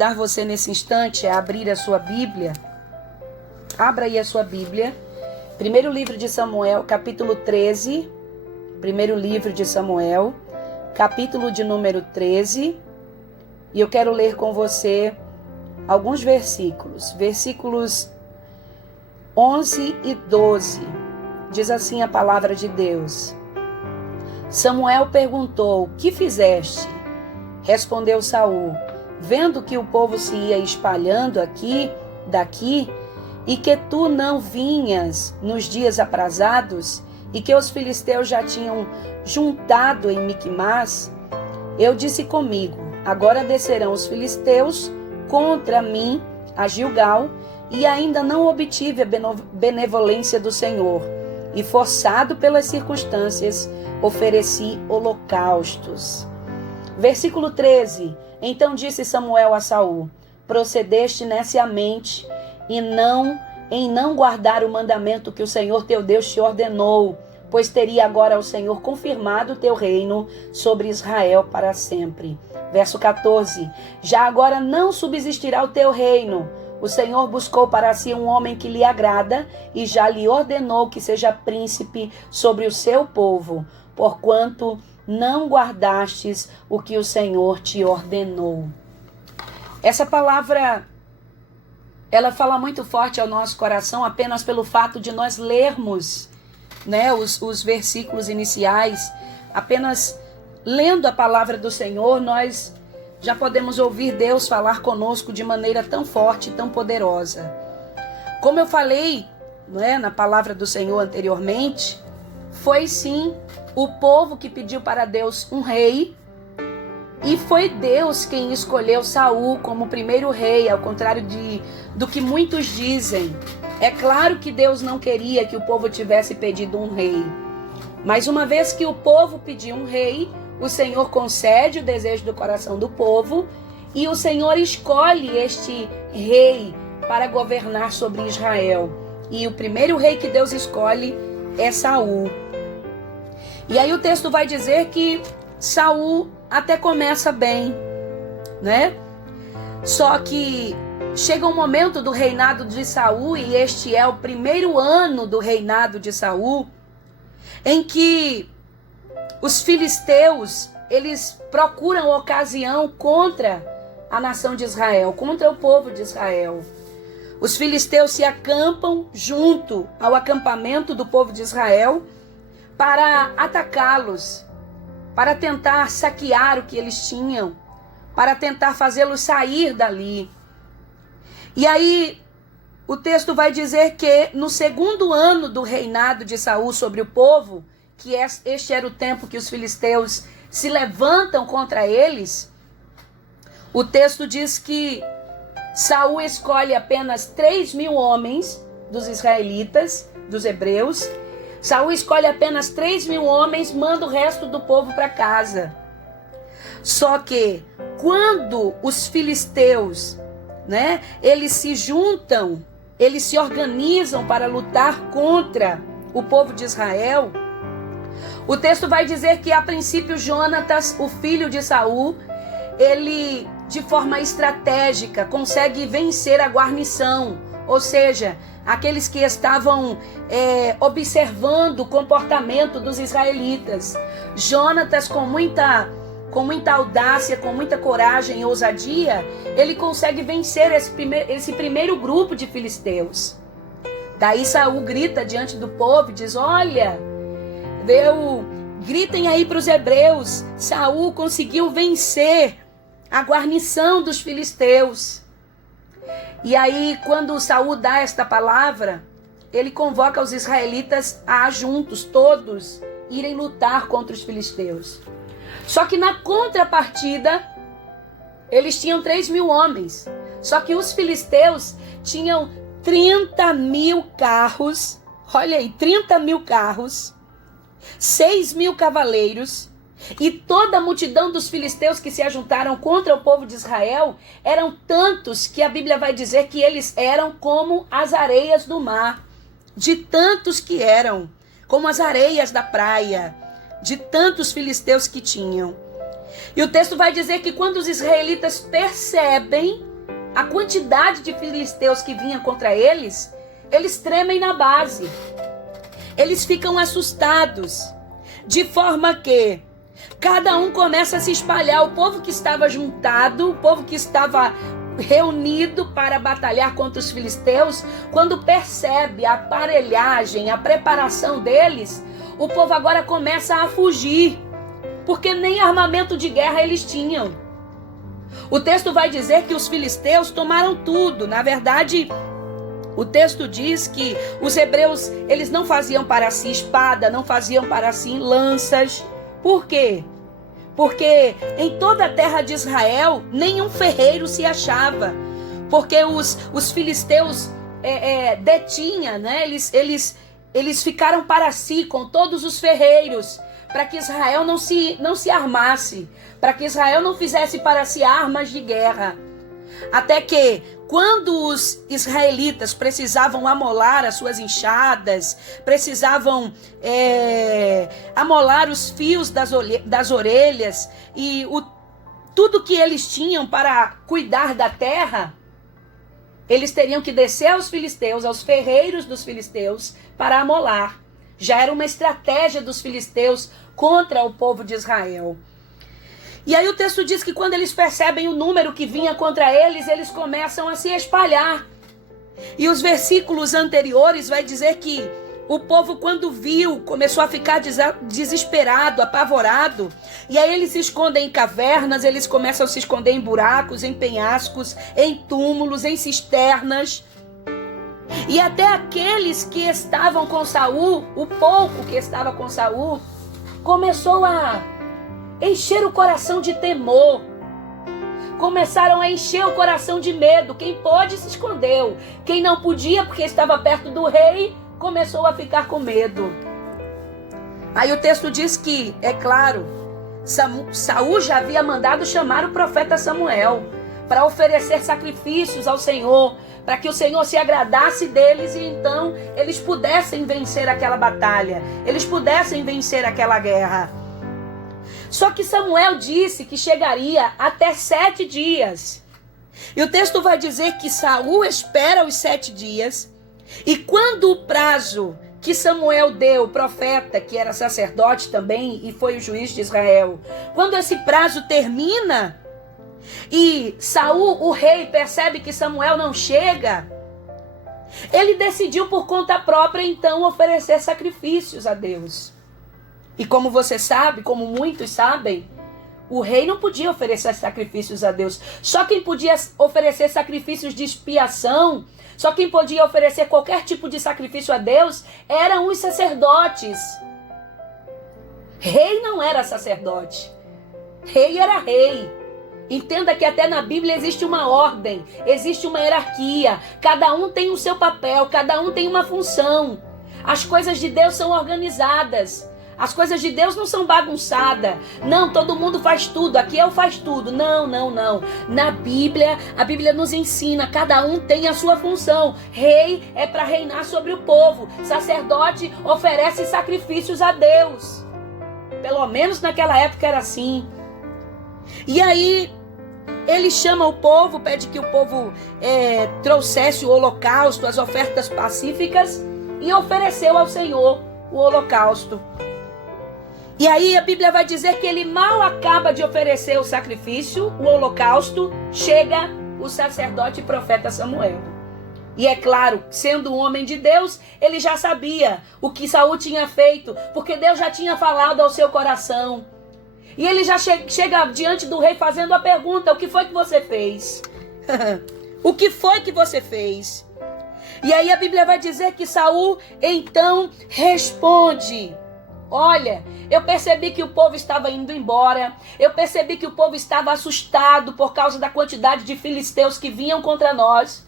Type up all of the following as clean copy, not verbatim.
convidar você nesse instante a abrir a sua Bíblia. Abra aí a sua Bíblia. Primeiro livro de Samuel, capítulo 13. Primeiro livro de Samuel, capítulo de número 13. E eu quero ler com você alguns versículos. Versículos 11 e 12. Diz assim a palavra de Deus. Samuel perguntou: que fizeste? Respondeu Saul: vendo que o povo se ia espalhando aqui, daqui, e que tu não vinhas nos dias aprazados, e que os filisteus já tinham juntado em Miquimás, eu disse comigo: agora descerão os filisteus contra mim a Gilgal, e ainda não obtive a benevolência do Senhor, e forçado pelas circunstâncias, ofereci holocaustos. Versículo 13. Então disse Samuel a Saul: procedeste neciamente em não guardar o mandamento que o Senhor teu Deus te ordenou, pois teria agora o Senhor confirmado o teu reino sobre Israel para sempre. Verso 14. Já agora não subsistirá o teu reino. O Senhor buscou para si um homem que lhe agrada e já lhe ordenou que seja príncipe sobre o seu povo, porquanto não guardastes o que o Senhor te ordenou. Essa palavra, ela fala muito forte ao nosso coração apenas pelo fato de nós lermos, os versículos iniciais. Apenas lendo a palavra do Senhor, nós já podemos ouvir Deus falar conosco de maneira tão forte e tão poderosa. Como eu falei, na palavra do Senhor anteriormente, foi sim o povo que pediu para Deus um rei, e foi Deus quem escolheu Saul como primeiro rei, ao contrário do que muitos dizem. É claro que Deus não queria que o povo tivesse pedido um rei, mas uma vez que o povo pediu um rei, o Senhor concede o desejo do coração do povo, e o Senhor escolhe este rei para governar sobre Israel. E o primeiro rei que Deus escolhe é Saul. E aí o texto vai dizer que Saul até começa bem, Só que chega um momento do reinado de Saul, e este é o primeiro ano do reinado de Saul, em que os filisteus, eles procuram ocasião contra a nação de Israel, contra o povo de Israel. Os filisteus se acampam junto ao acampamento do povo de Israel para atacá-los, para tentar saquear o que eles tinham, para tentar fazê-los sair dali. E aí o texto vai dizer que no segundo ano do reinado de Saul sobre o povo, que este era o tempo que os filisteus se levantam contra eles, o texto diz que Saul escolhe apenas 3.000 homens dos israelitas, dos hebreus. Saul escolhe apenas 3.000 homens, manda o resto do povo para casa. Só que quando os filisteus, eles se juntam, eles se organizam para lutar contra o povo de Israel, o texto vai dizer que a princípio Jonatas, o filho de Saul, ele de forma estratégica consegue vencer a guarnição, ou seja, aqueles que estavam observando o comportamento dos israelitas. Jonatas, com muita audácia, com muita coragem e ousadia, ele consegue vencer esse primeiro grupo de filisteus. Daí Saul grita diante do povo e diz: olha, gritem aí para os hebreus, Saul conseguiu vencer a guarnição dos filisteus. E aí, quando Saul dá esta palavra, ele convoca os israelitas a juntos, todos, irem lutar contra os filisteus. Só que na contrapartida, eles tinham 3.000 homens. Só que os filisteus tinham 30.000 carros, olha aí, 30.000 carros, 6.000 cavaleiros, e toda a multidão dos filisteus que se ajuntaram contra o povo de Israel eram tantos que a Bíblia vai dizer que eles eram como as areias do mar, de tantos que eram, como as areias da praia, de tantos filisteus que tinham. E o texto vai dizer que quando os israelitas percebem a quantidade de filisteus que vinha contra eles, eles tremem na base. Eles ficam assustados, de forma que cada um começa a se espalhar. O povo que estava juntado, o povo que estava reunido para batalhar contra os filisteus, quando percebe a aparelhagem, a preparação deles, o povo agora começa a fugir, porque nem armamento de guerra eles tinham. O texto vai dizer que os filisteus tomaram tudo. Na verdade, o texto diz que os hebreus, eles não faziam para si espada, não faziam para si lanças. Por quê? Porque em toda a terra de Israel, nenhum ferreiro se achava. Porque os filisteus detinham, né? Eles ficaram para si com todos os ferreiros, para que Israel não se armasse, para que Israel não fizesse para si armas de guerra. Até que, quando os israelitas precisavam amolar as suas enxadas, precisavam amolar os fios das orelhas e tudo que eles tinham para cuidar da terra, eles teriam que descer aos filisteus, aos ferreiros dos filisteus, para amolar. Já era uma estratégia dos filisteus contra o povo de Israel. E aí o texto diz que quando eles percebem o número que vinha contra eles, eles começam a se espalhar. E os versículos anteriores vai dizer que o povo, quando viu, começou a ficar desesperado, apavorado. E aí eles se escondem em cavernas, eles começam a se esconder em buracos, em penhascos, em túmulos, em cisternas. E até aqueles que estavam com Saul, o pouco que estava com Saul, começou a encher o coração de temor. Começaram a encher o coração de medo. Quem pôde se escondeu. Quem não podia, porque estava perto do rei, começou a ficar com medo. Aí o texto diz que, é claro, Saul já havia mandado chamar o profeta Samuel para oferecer sacrifícios ao Senhor, para que o Senhor se agradasse deles e então eles pudessem vencer aquela batalha, eles pudessem vencer aquela guerra. Só que Samuel disse que chegaria até 7 dias. E o texto vai dizer que Saul espera os 7 dias. E quando o prazo que Samuel deu, o profeta, que era sacerdote também e foi o juiz de Israel, quando esse prazo termina e Saul, o rei, percebe que Samuel não chega, ele decidiu por conta própria então oferecer sacrifícios a Deus. E como você sabe, como muitos sabem, o rei não podia oferecer sacrifícios a Deus. Só quem podia oferecer sacrifícios de expiação, só quem podia oferecer qualquer tipo de sacrifício a Deus, eram os sacerdotes. Rei não era sacerdote. Rei era rei. Entenda que até na Bíblia existe uma ordem, existe uma hierarquia. Cada um tem o seu papel, cada um tem uma função. As coisas de Deus são organizadas. As coisas de Deus não são bagunçadas. Não, todo mundo faz tudo. Aqui eu faço tudo. Não, não, não. Na Bíblia, a Bíblia nos ensina. Cada um tem a sua função. Rei é para reinar sobre o povo. Sacerdote oferece sacrifícios a Deus. Pelo menos naquela época era assim. E aí, ele chama o povo, pede que o povo trouxesse o holocausto, as ofertas pacíficas, e ofereceu ao Senhor o holocausto. E aí a Bíblia vai dizer que ele mal acaba de oferecer o sacrifício, o holocausto, chega o sacerdote e profeta Samuel. E é claro, sendo um homem de Deus, ele já sabia o que Saul tinha feito, porque Deus já tinha falado ao seu coração. E ele já chega diante do rei fazendo a pergunta: o que foi que você fez? O que foi que você fez? E aí a Bíblia vai dizer que Saul então responde: olha, eu percebi que o povo estava indo embora. Eu percebi que o povo estava assustado por causa da quantidade de filisteus que vinham contra nós.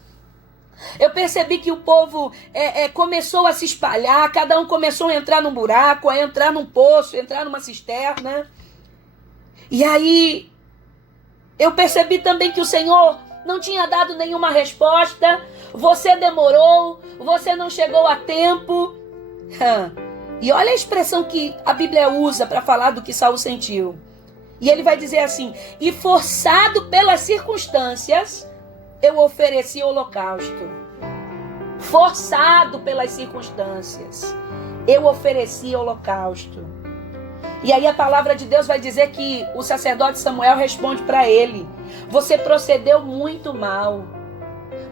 Eu percebi que o povo começou a se espalhar. Cada um começou a entrar num buraco, a entrar num poço, a entrar numa cisterna. E aí eu percebi também que o Senhor não tinha dado nenhuma resposta. Você demorou, você não chegou a tempo. E olha a expressão que a Bíblia usa para falar do que Saul sentiu. E ele vai dizer assim: e forçado pelas circunstâncias, eu ofereci holocausto. Forçado pelas circunstâncias, eu ofereci holocausto. E aí a palavra de Deus vai dizer que o sacerdote Samuel responde para ele: você procedeu muito mal.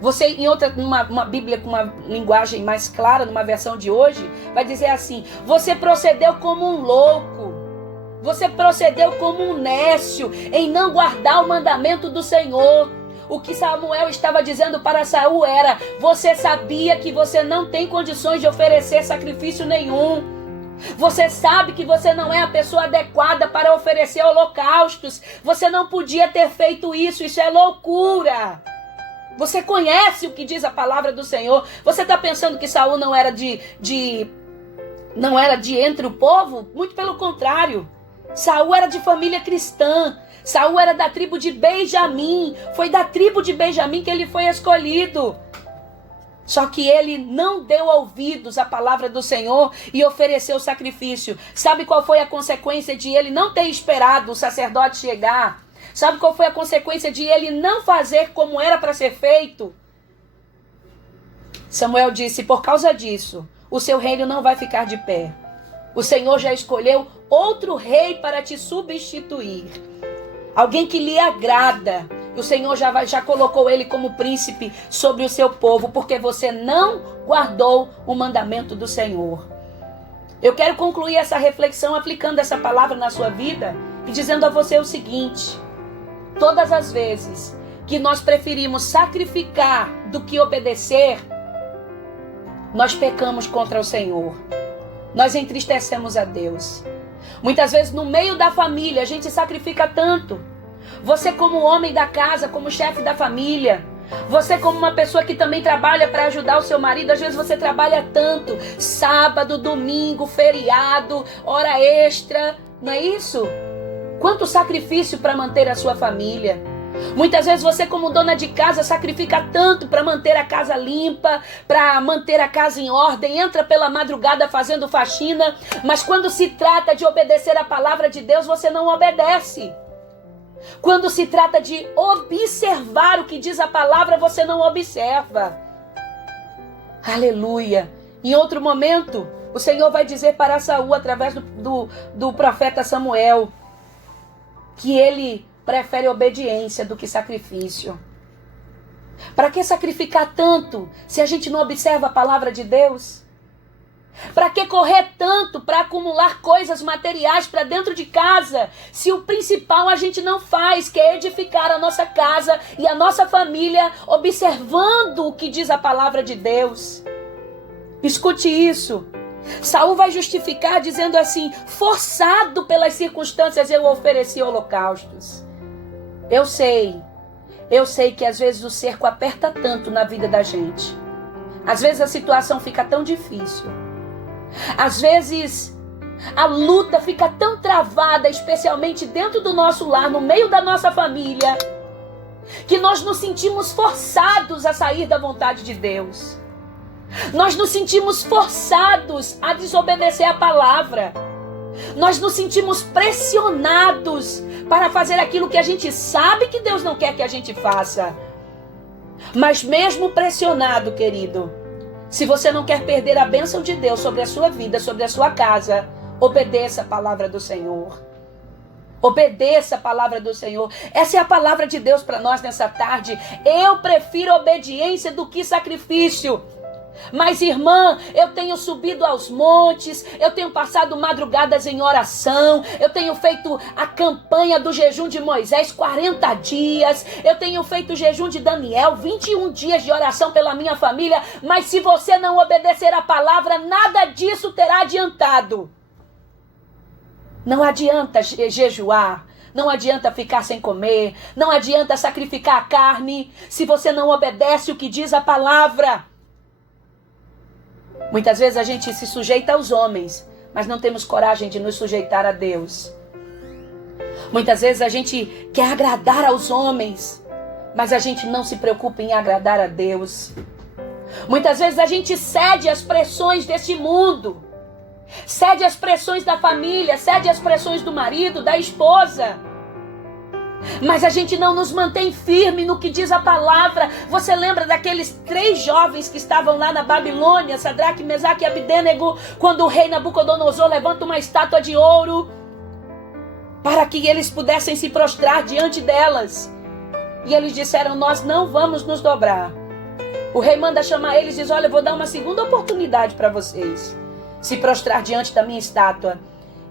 Você, em uma Bíblia com uma linguagem mais clara, numa versão de hoje, vai dizer assim: você procedeu como um louco. Você procedeu como um nécio em não guardar o mandamento do Senhor. O que Samuel estava dizendo para Saul era: você sabia que você não tem condições de oferecer sacrifício nenhum. Você sabe que você não é a pessoa adequada para oferecer holocaustos. Você não podia ter feito isso. Isso é loucura. Você conhece o que diz a palavra do Senhor. Você está pensando que Saul não era não era de entre o povo? Muito pelo contrário. Saul era de família cristã. Saul era da tribo de Benjamim. Foi da tribo de Benjamim que ele foi escolhido. Só que ele não deu ouvidos à palavra do Senhor e ofereceu sacrifício. Sabe qual foi a consequência de ele não ter esperado o sacerdote chegar? Sabe qual foi a consequência de ele não fazer como era para ser feito? Samuel disse: por causa disso, o seu reino não vai ficar de pé. O Senhor já escolheu outro rei para te substituir. Alguém que lhe agrada. O Senhor já colocou ele como príncipe sobre o seu povo, porque você não guardou o mandamento do Senhor. Eu quero concluir essa reflexão aplicando essa palavra na sua vida e dizendo a você o seguinte: todas as vezes que nós preferimos sacrificar do que obedecer, nós pecamos contra o Senhor. Nós entristecemos a Deus. Muitas vezes no meio da família a gente sacrifica tanto. Você como homem da casa, como chefe da família, você como uma pessoa que também trabalha para ajudar o seu marido, às vezes você trabalha tanto, sábado, domingo, feriado, hora extra, não é isso? Quanto sacrifício para manter a sua família. Muitas vezes você como dona de casa sacrifica tanto para manter a casa limpa, para manter a casa em ordem, entra pela madrugada fazendo faxina, mas quando se trata de obedecer a palavra de Deus, você não obedece. Quando se trata de observar o que diz a palavra, você não observa. Aleluia. Em outro momento, o Senhor vai dizer para Saul, através do profeta Samuel, que ele prefere obediência do que sacrifício. Para que sacrificar tanto se a gente não observa a palavra de Deus? Para que correr tanto para acumular coisas materiais para dentro de casa, se o principal a gente não faz, que é edificar a nossa casa e a nossa família, observando o que diz a palavra de Deus? Escute isso. Saul vai justificar dizendo assim: forçado pelas circunstâncias eu ofereci holocaustos. Eu sei que às vezes o cerco aperta tanto na vida da gente. Às vezes a situação fica tão difícil. Às vezes a luta fica tão travada, especialmente dentro do nosso lar, no meio da nossa família, que nós nos sentimos forçados a sair da vontade de Deus. Nós nos sentimos forçados a desobedecer a palavra. Nós nos sentimos pressionados para fazer aquilo que a gente sabe que Deus não quer que a gente faça. Mas mesmo pressionado, querido, se você não quer perder a bênção de Deus sobre a sua vida, sobre a sua casa, obedeça a palavra do Senhor. Obedeça a palavra do Senhor. Essa é a palavra de Deus para nós nessa tarde. Eu prefiro obediência do que sacrifício. Mas, irmã, eu tenho subido aos montes, eu tenho passado madrugadas em oração, eu tenho feito a campanha do jejum de Moisés, 40 dias, eu tenho feito o jejum de Daniel, 21 dias de oração pela minha família, mas se você não obedecer a palavra, nada disso terá adiantado. Não adianta jejuar, não adianta ficar sem comer, não adianta sacrificar a carne, se você não obedece o que diz a palavra. Muitas vezes a gente se sujeita aos homens, mas não temos coragem de nos sujeitar a Deus. Muitas vezes a gente quer agradar aos homens, mas a gente não se preocupa em agradar a Deus. Muitas vezes a gente cede às pressões desse mundo, cede às pressões da família, cede às pressões do marido, da esposa. Mas a gente não nos mantém firme no que diz a palavra. Você lembra daqueles 3 jovens que estavam lá na Babilônia, Sadraque, Mesaque e Abdênego, quando o rei Nabucodonosor levanta uma estátua de ouro para que eles pudessem se prostrar diante delas. E eles disseram: nós não vamos nos dobrar. O rei manda chamar eles e diz: olha, eu vou dar uma segunda oportunidade para vocês se prostrar diante da minha estátua.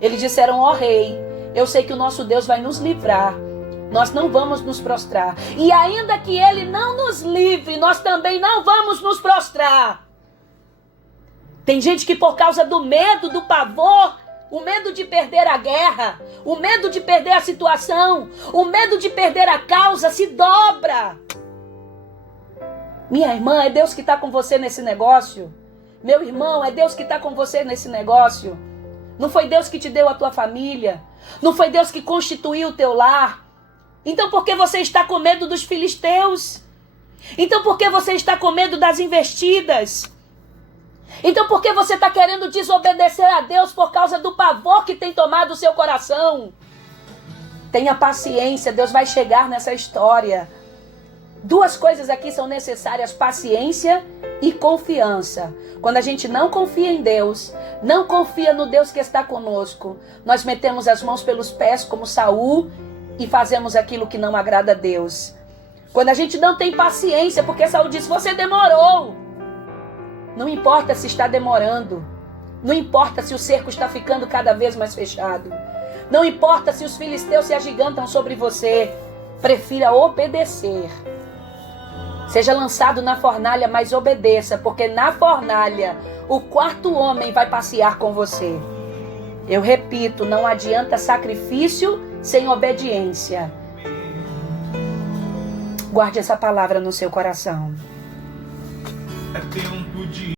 Eles disseram: ó rei, eu sei que o nosso Deus vai nos livrar. Nós não vamos nos prostrar. E ainda que Ele não nos livre, nós também não vamos nos prostrar. Tem gente que por causa do medo, do pavor, o medo de perder a guerra, o medo de perder a situação, o medo de perder a causa, se dobra. Minha irmã, é Deus que está com você nesse negócio. Meu irmão, é Deus que está com você nesse negócio. Não foi Deus que te deu a tua família. Não foi Deus que constituiu o teu lar. Então por que você está com medo dos filisteus? Então por que você está com medo das investidas? Então por que você está querendo desobedecer a Deus por causa do pavor que tem tomado o seu coração? Tenha paciência, Deus vai chegar nessa história. 2 coisas aqui são necessárias: paciência e confiança. Quando a gente não confia em Deus, não confia no Deus que está conosco, nós metemos as mãos pelos pés como Saul e fazemos aquilo que não agrada a Deus. Quando a gente não tem paciência, porque Saul disse: você demorou. Não importa se está demorando. Não importa se o cerco está ficando cada vez mais fechado. Não importa se os filisteus se agigantam sobre você. Prefira obedecer. Seja lançado na fornalha, mas obedeça, porque na fornalha o 4º homem vai passear com você. Eu repito, não adianta sacrifício sem obediência. Guarde essa palavra no seu coração. É tempo de